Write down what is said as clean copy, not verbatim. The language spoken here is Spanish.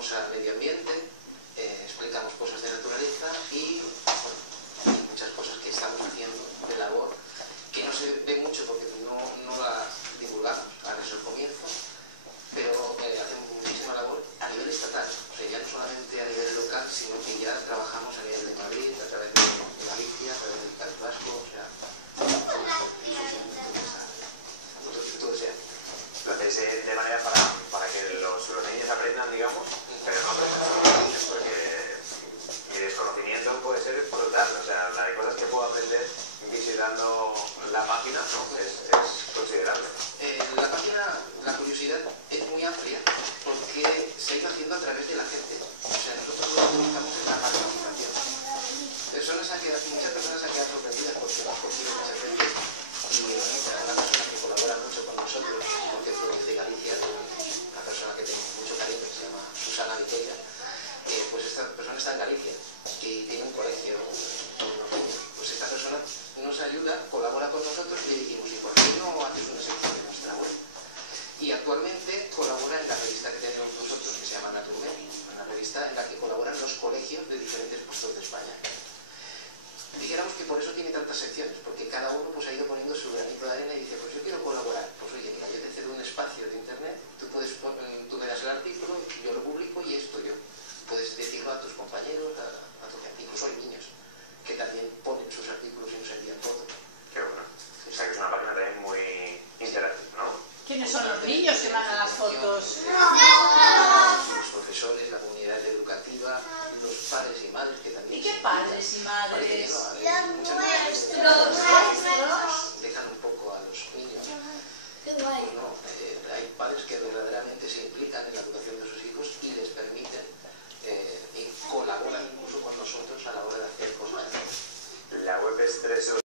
vamos al medio ambiente, explicamos cosas de naturaleza y bueno, muchas cosas que estamos haciendo de labor que no se ve mucho porque no la divulgamos, ahora es el comienzo, pero hacemos muchísima labor a nivel estatal, o sea, ya no solamente a nivel local, sino que ya trabajamos a nivel de Madrid, a través de Galicia, a través del País Vasco, o sea, todo sea. Lo hacéis de manera para que los niños aprendan, digamos, pero no aprendan, porque mi desconocimiento puede ser brutal, o sea, la de cosas que puedo aprender visitando la página, ¿no? es considerable. La página, la curiosidad es muy amplia porque se ha ido haciendo a través de la gente. O sea, nosotros lo que buscamos es la participación. Muchas personas han quedado sorprendidas porque hemos cogido muchas veces y una persona que colabora mucho con nosotros, porque es de Galicia, una persona que tenemos mucho cariño, que se llama Susana Viqueira, pues esta persona está en Galicia y tiene un colegio con unos niños. Pues esta persona nos ayuda, colabora con nosotros y le dijimos, ¿y por qué no haces una sección en nuestra web? Y actualmente colabora en la revista que tenemos nosotros, que se llama Naturmen, una revista en la que colaboran los colegios de diferentes puntos de España. Dijéramos que por eso tiene tantas secciones, porque cada uno pues ha ido poniendo su granito de arena y dice, pues yo quiero colaborar. Pues oye, mira, yo te cedo un espacio de internet, tú me das el artículo, yo lo publico y esto yo. Puedes decirlo a tus compañeros, a tu gente, incluso hay niños que también ponen sus artículos y nos envían fotos. Qué bueno. O sea, que es una página también muy interactiva, ¿no? ¿Quiénes son los niños que mandan las fotos? Los profesores, la comunidad educativa, los padres y madres que también... ¿Y qué padres y madres? Los nuestros. dejan un poco a los niños. Qué guay. No, hay padres que verdaderamente se implican en la educación de sus hijos y les permiten y colaboran incluso con nosotros a la hora de hacer cosas. La web es 3